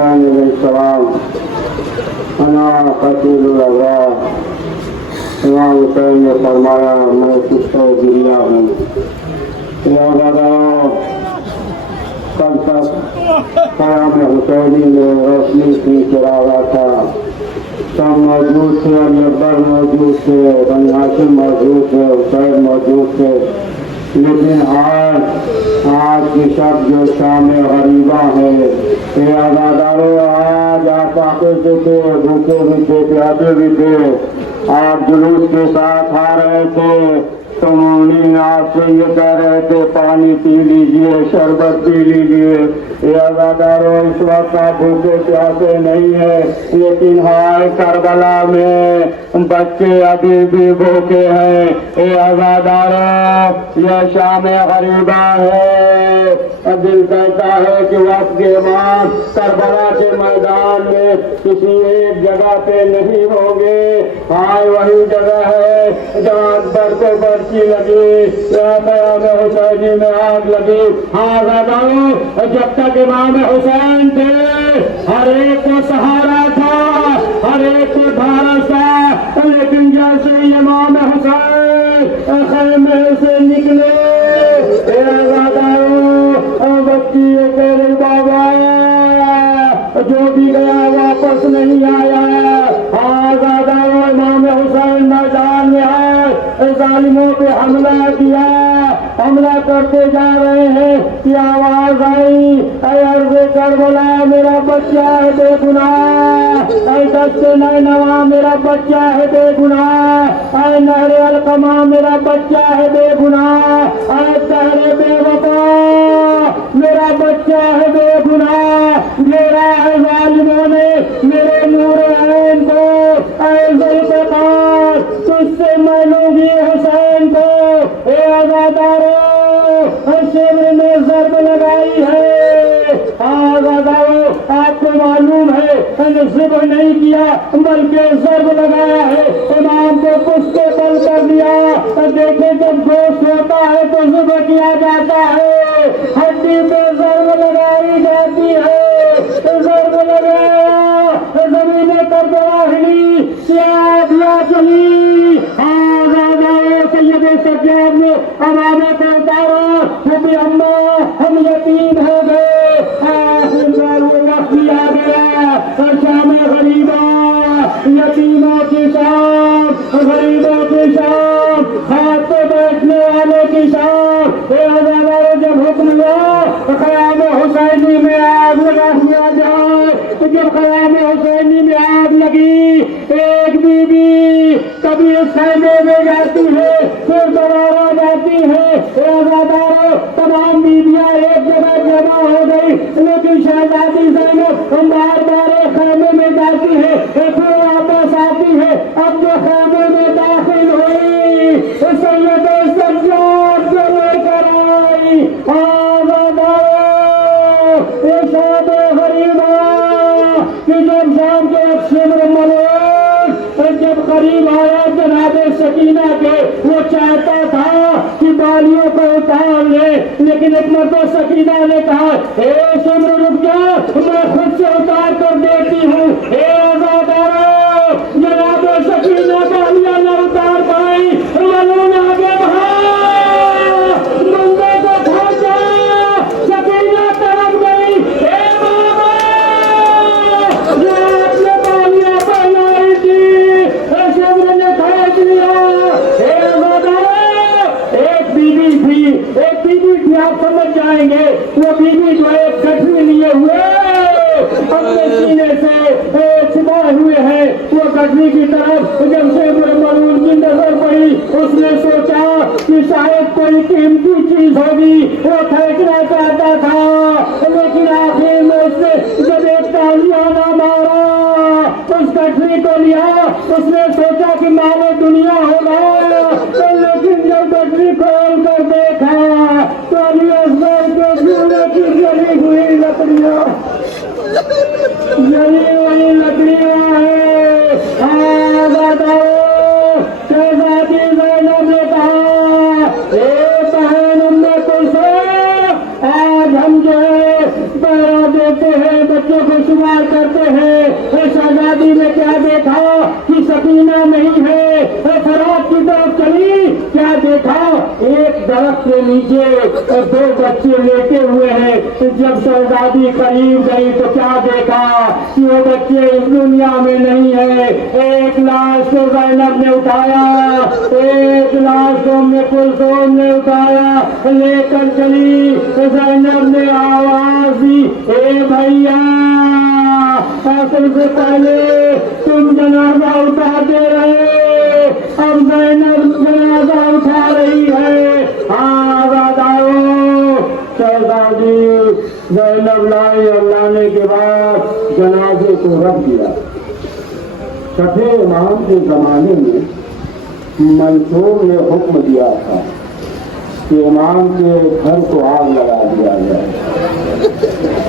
حسین علیہ السلام انا قتیل الابرار. امام حسین نے فرمایا میں کشتہ گریا ہوں. کل تک قیام حسینی میں روشنی کی چراغا تھا. سب موجود تھے، علی اکبر موجود تھے، بنی ہاشم موجود تھے، حسین موجود تھے. لیکن آج کی شب جو شام غریبہ ہے، یہ آزاداروں آج آپ آتے بھی تھے، بھوکے بھی تھے، پیاسے بھی تھے، آپ جلوس کے ساتھ آ رہے تھے تو مومنین آپ سے یہ کہہ رہے تھے پانی پی لیجئے، شربت پی لیجئے. یہ آزاداروں اس وقت آپ بھوکے پیاسے نہیں ہے، لیکن ہائے کربلا میں بچے ابھی بھی بھوکے ہیں. یہ آزاداروں یہ شام غریبہ ہے. دل کہتا ہے کہ وقت امام کربلا کے میدان میں کسی ایک جگہ پہ نہیں ہوں گے. ہائے وہی جگہ ہے جہاں اکبر کو برچی لگی، جہاں قیام حسینی میں آگ لگی. ہاں آزاداروں جب تک امام حسین تھے ہر ایک کو سہارا تھا، ہر ایک کو ڈھارس تھا. لیکن جیسے ہی امام حسین خیمے سے نکلے بچی تیرے بابا جو بھی گیا واپس نہیں آیا. آزاداروں امام حسین میدان میں آئے، ظالموں پہ حملہ کیا، حملہ کرتے جا رہے ہیں کہ آواز آئی اے عرض کربلا میرا بچہ ہے بے گناہ، اے دست نینوا میرا بچہ ہے بے گناہ، اے نہر القمہ میرا بچہ ہے بے گناہ، اے تہر بے وفا میرا بچہ ہے بے گناہ. میرا ہے ظالموں نے میرے نور عین کو، اے ذوالفقار تجھ سے میں لوں گی حسین کو. اے آزاداروں شیور نے ضرب لگائی ہے. آزاداروں آپ کو معلوم ہے ذبح نہیں کیا بلکہ ضرب لگایا ہے، امام کو پشتے بل کر دیا. دیکھیں جب گوشت ہوتا ہے تو ذبح کیا جاتا ہے، ہڈی پہ ضرب لگائی جاتی ہے. ضرب لگایا زمین کربلا ہلی، کیا چلی. آزاداروں سید سجاد نے امامے کو اتارا، چھوٹی اماں ہم یتیم ہو گئے. آخر بار وہ وقت آ گیا شام غریبہ، یتیموں کی شام، غریبوں کی شام، ہاتھ پہ بیٹھنے والوں کی شام. اے آزاداروں جب حکم ہوا قیام حسینی میں آگ لگا دیا جائے. جب قیام حسینی میں آگ لگی ایک بی بی کبھی اس خیمے میں جاتی ہے پھر دوبارہ جاتی ہے. آزاداروں تمام بیویاں ایک جگہ جمع ہو گئی، لیکن شہزادی زینب بار بار ایک خیمے میں جاتی ہے پھر واپس آتی ہے. اب جو خیمے میں داخل ہوئی سید سجاد کو لے کر آئی. آزاداروں یہ شام غریبہ کہ جب شام کے شمر ملوک جب قریب آیا جناب سکینہ کے، وہ چاہتا تھا کہ بالیوں کو اتار لے، لیکن ایک مرتبہ سکینہ نے کہا اے شمر رک جا، میں خود سے اتار کر دیتی ہوں. اے آزاداروں جناب سکینہ بالیاں نہ اتار پائی، ملون آگے بڑھا بندے کو کھانچا، سکینہ طرف گئی. اے بابا جو آپ نے بالیاں پہنائی تھی شمر نے کھینچ لیا. اے آزاداروں ایک بیوی تھی آپ سمجھ جائیں گے، وہ بیوی جو ایک گٹھری لیے ہوئے اپنے سینے سے چھپائے ہوئے ہیں، وہ گٹھری کی طرف جب سے ملون کی نظر پڑی اس نے سوچا کہ شاید کوئی قیمتی چیز ہوگی، وہ پھینکنا چاہتا تھا. لیکن آخر میں اس نے جب ایک تازیانہ مارا اس گٹھری کو لیا، اس نے سوچا کہ مال دنیا ہوگا، لیکن جب گٹھری کھول کر دیکھا تو علی اصغر کے چولہے کی جلی ہوئی لکڑیاں ہیں. آزاداروں شہزادی زینب نے کہا اے بہن ام کلثوم آج ہم جو ہے پہرا دیتے ہیں، بچوں کو شمار شہزادی نے کیا دیکھا کہ سکینہ نہیں ہے، فراق کی طرف چلی، کیا دیکھا ایک درخت کے نیچے دو بچے لیٹے ہوئے ہیں۔ جب شہزادی قریب گئی تو کیا دیکھا کہ وہ بچے اس دنیا میں نہیں ہے۔ ایک لاش کو زینب نے اٹھایا، ایک لاش کو ام کلثوم نے اٹھایا، لے کر چلی۔ زینب نے آواز دی، اے بھیا سب سے پہلے تم جنازہ اٹھاتے رہے، اب زینب جنازہ اٹھا رہی ہے۔ آزاد آؤ۔ شہزادی زینب لائی اور لانے کے بعد جنازے کو رکھ دیا۔ چھٹے امام کے زمانے میں منصور نے حکم دیا تھا کہ امام کے گھر کو آگ لگا دیا جائے۔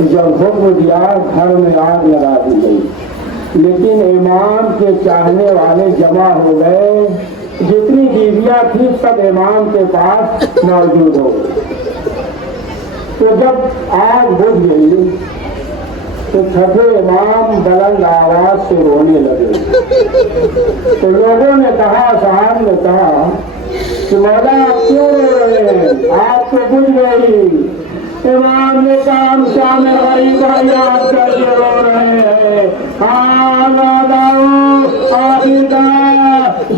جب حکم دیا گھر میں آگ لگا دی گئی، لیکن امام کے چاہنے والے جمع ہو گئے، جتنی بیویاں تھیں سب امام کے پاس موجود ہو گئی۔ تو جب آگ بجھ گئی تو چھٹے امام بلند آواز سے رونے لگے۔ تو لوگوں نے کہا، صاحب نے کہا کہ مولا آپ کیوں رو رہے ہیں، آپ تو بجھ گئی۔ امام نے کہا ہم شام غریبہ یاد کر کے رو رہے ہیں۔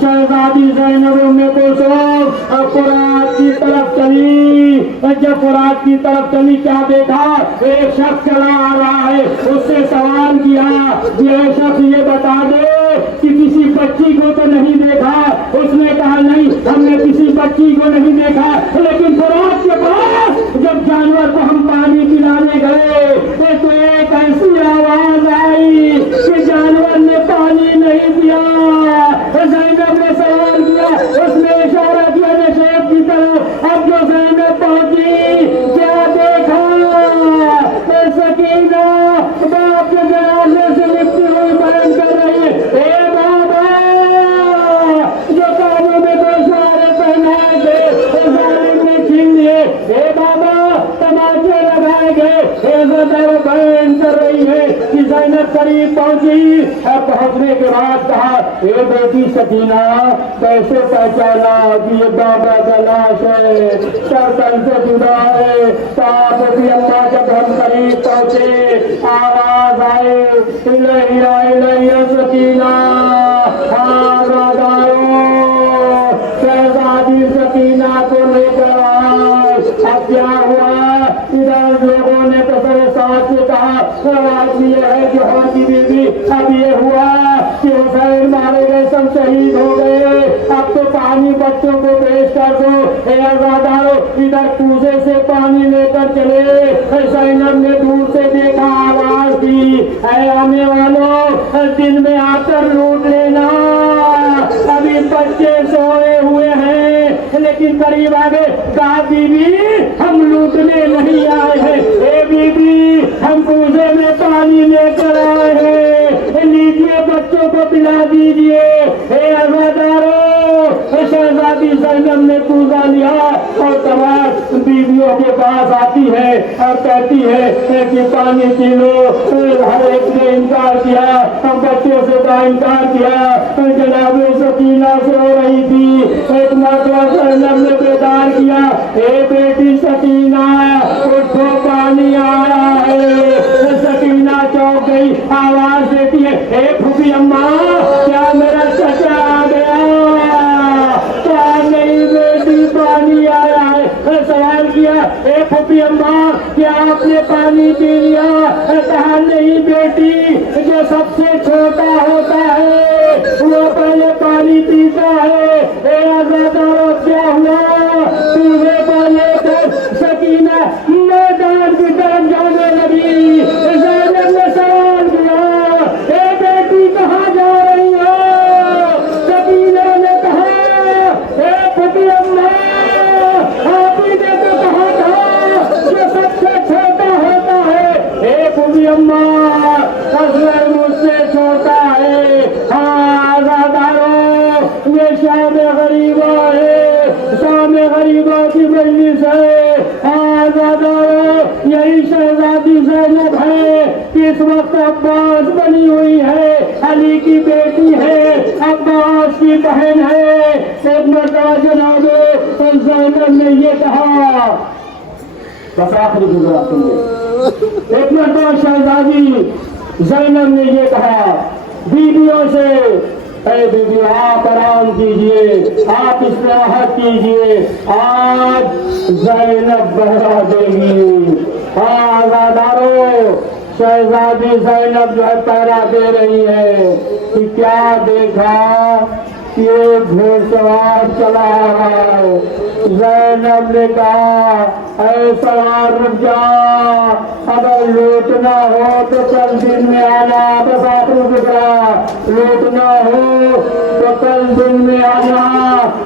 شہزادی زینب ام کلثوم فرات کی طرف چلی۔ جب فرات کی طرف چلی کیا دیکھا، ایک شخص چلا آ رہا ہے۔ اس سے سوال کیا، یہ شخص یہ بتا دے کہ کسی بچی کو تو نہیں دیکھا؟ اس نے کہا نہیں، ہم نے کسی بچی کو نہیں دیکھا، لیکن فرات کے پاس جب جانور کو ہم پانی پلانے گئے تو ایک ایسی آواز آئی کہ جانور نے پانی نہیں دیا۔ زینب نے سوال کیا، اس نے اشارہ کیا نشیب کی طرف۔ اب جو زینب پہنچی کیا دیکھا، سکینہ باپ کے جنازے سے لپٹی ہوئی بیان کر رہی ہے، اے بابا جو کانوں میں دو سارے پہنائے تھے ظالم نے چھین لیے، اے بابا تماچے لگائے گئے۔ بیان کر رہی ہے کہ زینب قریب پہنچی، پہنچنے کے بعد کہا، اے بیٹی سکینہ کیسے پہچانا کہ یہ بابا کا لاش ہے، سر تن سے جدا ہے؟ صاحب بھی اللہ جب ہم قریب پہنچے آواز آئے، الیہ الیہ سکینہ، آزاد آؤ۔ شہزادی سکینہ کو لے کر آئے۔ اب کیا ہوا، ادھر لوگوں نے قصر ساتھ سے کہا بات یہ ہے کہ ہاں کی بیوی اب یہ ہوا کہ حسین مارے گئے، سب شہید ہو گئے، اب تو پانی بچوں کو پیش کر دو۔ اے آزادارو ادھر کوزے سے پانی لے کر چلے۔ زینب نے دور سے دیکھا، آواز دی، اے آنے والوں دن میں آ کر لوٹ لینا، ابھی بچے سوئے ہوئے ہیں۔ لیکن قریب آگے کہا بی بی ہم لوٹنے نہیں آئے ہیں، اے بی بی ہم کوزے میں پانی لے کر آئے ہیں، لیجیے بچوں کو پلا دیجیے۔ اے آزادارو شہزادی زینب نے کوزہ لیا اور تمام بیویوں کے پاس آتی ہے اور کہتی ہے کہ پانی پی لو۔ ہر ایک نے انکار کیا، بچوں سے کا انکار کیا۔ جناب سکینہ سو رہی تھی، ایک مرتبہ زینب نے بیدار کیا، اے بیٹی سکینہ اٹھو پانی آیا ہے۔ سکینہ چونک گئی، آواز دیتی ہے، اے پھوپھی اماں کیا میرا چچا آ گیا؟ کیا نہیں بیٹی پانی آیا ہے؟ سوال کیا، اے پھوپھی اماں کیا آپ نے پانی پی لیا؟ کہا نہیں بیٹی، جو سب سے چھوٹا ہوتا ہے وہ پہلے پانی پیتا ہے۔ اے آزادارو کیا ہوا؟ تمہیں پہلے کر سکینہ میدان کی طرف جانے لگی۔ زینب نے سوال کیا، اے بیٹی کہاں جا رہی ہو؟ سکینہ نے کہا، اے پھوپھی اماں آپ ہی نے تو کہا تھا جو سب سے چھوٹا ہوتا ہے۔ اے پھوپھی اماں اصل مجھ سے چھوٹا ہے۔ ہاں آزادارو یہ شام غریبہ ہے، شام غریبہ کی مجلس ہے۔ ہاں آزادارو یہی شہزادی زینب ہے کہ اس وقت عباس بنی ہوئی ہے۔ علی کی بیٹی ہے، عباس کی بہن ہے۔ ایک مرتبہ جناب زینب نے یہ کہا، بس آخری گزرا سنیے، ایک مرتبہ شہزادی زینب نے یہ کہا بیویوں سے، اے بیوی آپ آرام کیجئے، آپ استراحت کیجئے، آج زینب بہرا دے گی۔ آزادارو، شہزادی زینب جو ہے پہرا دے رہی ہے کہ کیا دیکھا کہ ایک گھوڑ سوار چلا آ رہا ہے۔ زینب نے کہا اے سوار رک جا، اگر لوٹنا ہو تو کل دن میں آنا، بس آخری گزرا، لوٹنا ہو تو کل دن میں آنا۔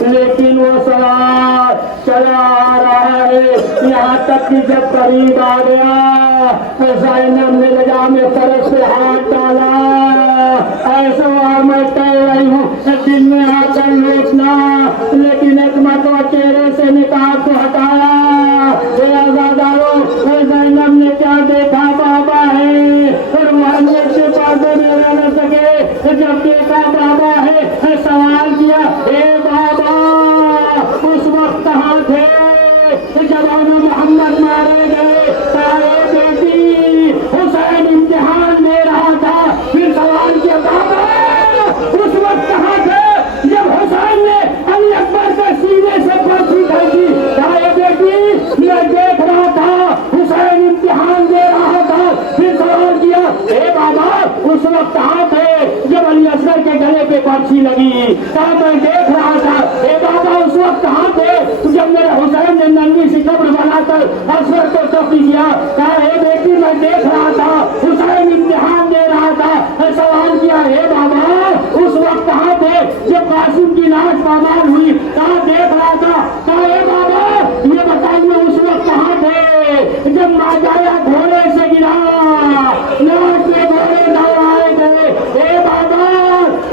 لیکن وہ سوار چلا آ رہا ہے، یہاں تک کہ جب قریب آ گیا زینب نے لجامِ فرس سے ہاتھ ڈالا، اے سوار میں کہہ رہی ہوں دن میں آ کر لوٹنا، لیکن ایک مرتبہ چہرے سے نقاب کو ہٹایا۔ اے آزادارو، زینب نے کیا دیکھا؟ بابا ہے، روحانیت کے پردے میں رہ نہ سکے، جب دیکھا بابا ہے، سوال کیا اے بابا اس وقت کہاں تھے جب محمد مارے گئے؟ اے بیٹی حسین امتحان لے رہا تھا، پھر سوال کیا بابا اس وقت کہاں تھے جب حسین نے علی اکبر کے سینے سے پرچھی پھینکی؟ اے بیٹی میں دیکھ رہا تھا، حسین امتحان دے رہا تھا۔ پھر سوال کیا اے بابا اس وقت کہاں تھے جب علی اصغر کے گلے پہ پرچھی لگی؟ کہا میں دیکھ رہا تھا۔ اے بابا اس وقت کہاں تھے جب میرے حسین نے ننھی سی قبر بنا کر اصغر کو دفن کیا؟ کہا اے بیٹی میں دیکھ رہا تھا، حسین امتحان دے رہا تھا۔ سوال کیا اے بابا اس وقت کہاں تھے جب قاسم کی لاش پامال ہوئی؟ کہاں دیکھ رہا تھا۔ کہا اے بابا یہ بتائیے اس وقت کہاں تھے جب ماجایا گھوڑے سے گرا، لاش پہ گھوڑے دوڑائے گئے؟ اے بابا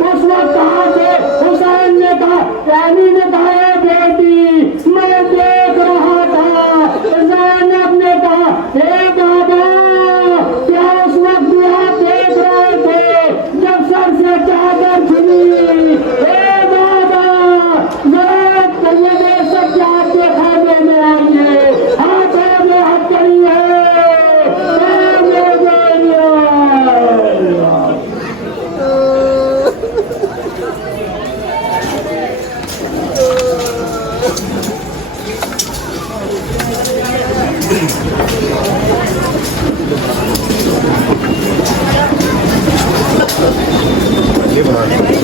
اس وقت کہاں تھے؟ حسین نے کہا، علی نے کہا اے بیٹی میں دیکھ رہا تھا۔ زینب نے کہا اے بابا کیا اس وقت بھی آپ دیکھ رہے تھے جب سر سے چادر کھلی؟ اے بابا ذرا یہ سب کیا آپ کے خانے میں آئیے، ہاتھوں میں ہاتھ کریے۔ یہ بنا